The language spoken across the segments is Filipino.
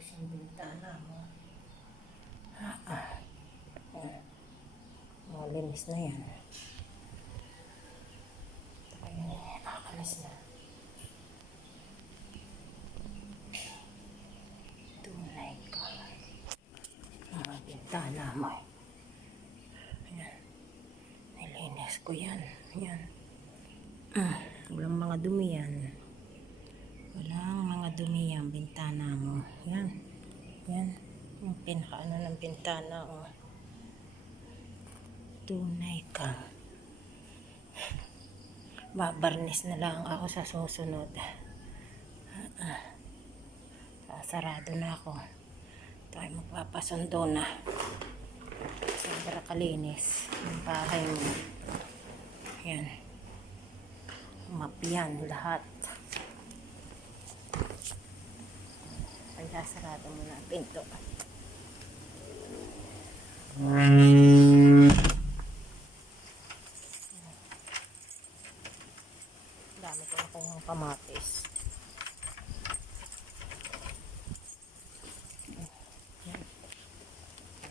maayos yung bintana mo. Malinis na yan. Kaya alis na. Tunay ka. Mga bintana mo. Ayan. Nilinis ko yan. Ayan. Walang mga dumi yan. Walang mga dumi yan. Bintana mo. Ayan. Ayan. Yung pinakaano ng bintana. Oh. Tunay ka. Babarnis na lang ako sa susunod. Sasarado na ako. Tayo magpapasundo na. Sobra kalinis yung bahay mo. Yan. Mapiyan lahat. Kaya sarado mo na ang pinto. Dami ko na kayong kamatis.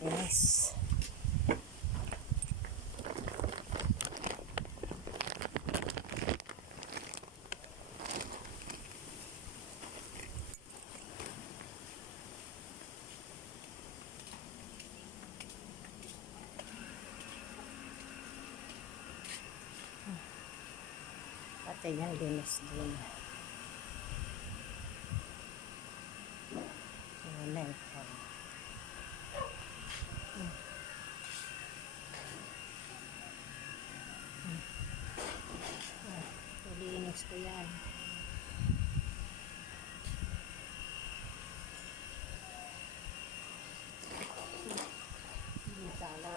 Yes. Pati yan, linis din. Wala ito. Linis ko yan. Hindi sana.